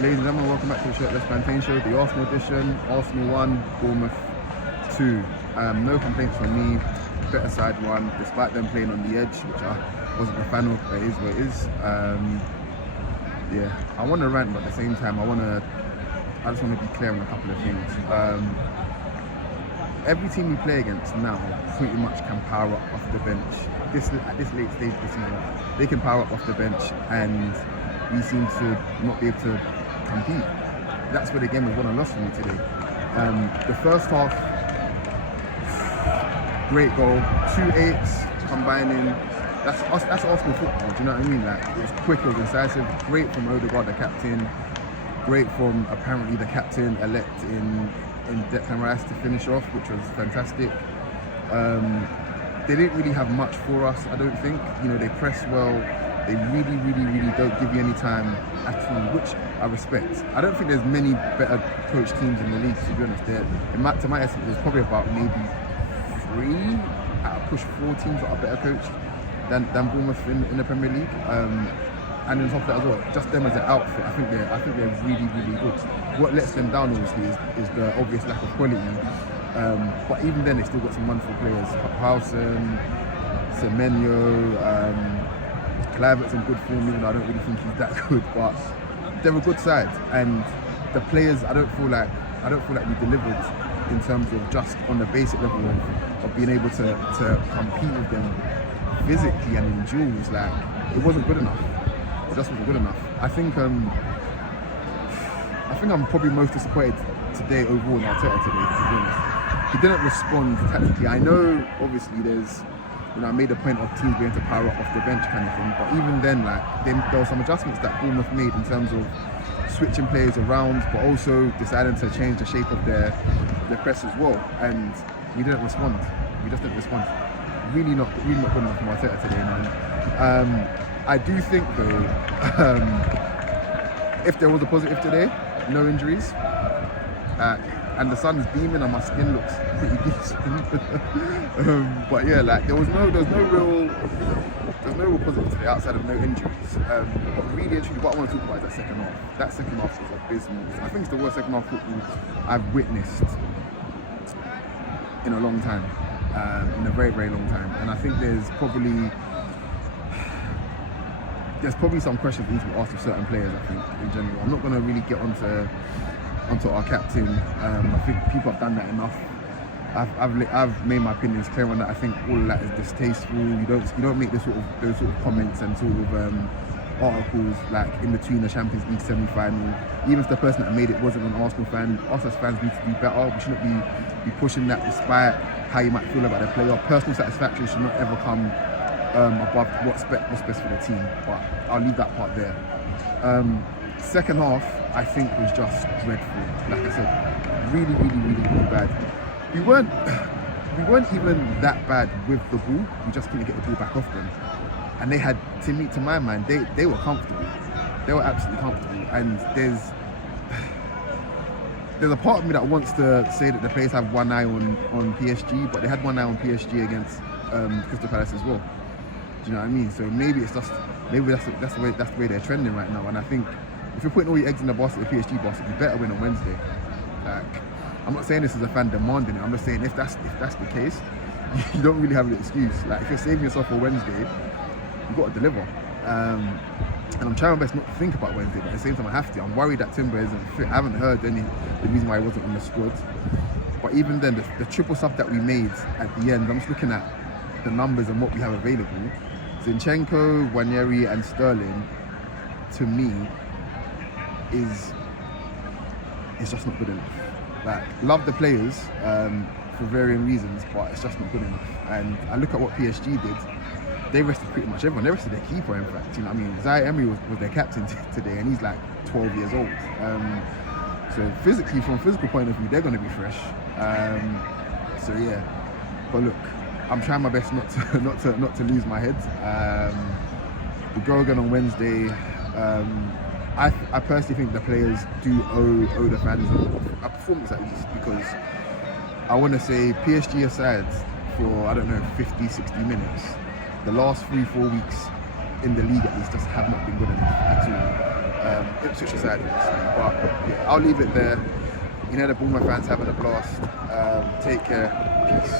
Ladies and gentlemen, welcome back to the Shirtless Plantain Show, the Arsenal edition. Arsenal 1, Bournemouth 2. No complaints from me. Better side won, despite them playing on the edge, which I wasn't a fan of, but it is what it is. Yeah, I want to rant, but at the same time, I just want to be clear on a couple of things. Every team we play against now pretty much can power up off the bench. At this late stage of the season, they can power up off the bench, and we seem to not be able to compete. That's where the game was won and lost for me today. The first half, great goal, 2-8s combining. That's Arsenal football. Do you know what I mean? Like, it was quick, it was incisive. Great from Odegaard, the captain. Great from apparently the captain elect in Declan Rice to finish off, which was fantastic. They didn't really have much for us, I don't think. You know, they press well. They really don't give you any time at all, which I respect. I don't think there's many better coach teams in the league, to be honest. To my estimate, there's probably about maybe 3 out of push 4 teams that are better coached than Bournemouth in the Premier League. And on top of that as well, just them as an outfit, I think they're really good. What lets them down obviously is the obvious lack of quality. But even then, they still got some wonderful players. Howson, Semenyo, Clavert's in good form, even though I don't really think he's that good, but they're a good side. And the players, I don't feel like we delivered in terms of just on the basic level of being able to compete with them physically and in duels. Like, it wasn't good enough. It just wasn't good enough. I think I'm probably most disappointed today overall in Arteta today, to be honest. He didn't respond tactically. I know obviously I made a point of teams being able to power up off the bench kind of thing, but even then, like, there were some adjustments that Bournemouth made in terms of switching players around, but also deciding to change the shape of their press as well, and we didn't respond. We just didn't respond. Really not good enough from Arteta today, man. I do think though, if there was a positive today, no injuries, and the sun's beaming and my skin looks pretty decent. But yeah, like there was no real positive today outside of no injuries. But really and truly, what I want to talk about is that second half. That second half was abysmal. I think it's the worst second half football I've witnessed in a long time, in a very long time. And I think there's probably some questions that need to be asked of certain players, I think, in general. I'm not going to really get onto our captain. I think people have done that enough. I've made my opinions clear on that. I think all of that is distasteful. You don't make those sort of comments and sort of articles like in between the Champions League semi-final. Even if the person that made it wasn't an Arsenal fan, us as fans need to do better. We shouldn't be pushing that despite how you might feel about the player. Personal satisfaction should not ever come above what's best for the team. But I'll leave that part there. Second half, I think, was just dreadful. Like I said, really bad. We weren't even that bad with the ball. We just couldn't get the ball back off them. And they had, to my mind, they were comfortable. They were absolutely comfortable. And there's a part of me that wants to say that the players have one eye on PSG, but they had one eye on PSG against Crystal Palace as well. Do you know what I mean? So maybe that's the way they're trending right now. And I think if you're putting all your eggs in the basket, the PSG basket, you better win on Wednesday. Like, I'm not saying this as a fan demanding it. I'm just saying if that's the case, you don't really have an excuse. Like, if you're saving yourself for Wednesday, you've got to deliver. And I'm trying my best not to think about Wednesday, but at the same time I have to. I'm worried that Timber isn't fit. I haven't heard the reason why he wasn't on the squad. But even then, the triple sub that we made at the end, I'm just looking at the numbers and what we have available. Zinchenko, Nwaneri and Sterling, to me, is just not good enough. Like, love the players for varying reasons, but it's just not good enough. And I look at what PSG did. They rested pretty much everyone. They rested their keeper, in fact. You know what I mean? Zaire Emery was their captain today, and he's like 12 years old. So physically, from a physical point of view, they're going to be fresh. So yeah, but look, I'm trying my best not to lose my head. We go again on Wednesday. I personally think the players do owe the fans a performance at least, because I want to say PSG aside for, I don't know, 50, 60 minutes, the last 3-4 weeks in the league at least just have not been good enough at all. Ipswich aside, but yeah, I'll leave it there. You know, the Bournemouth fans having a blast. Take care. Peace.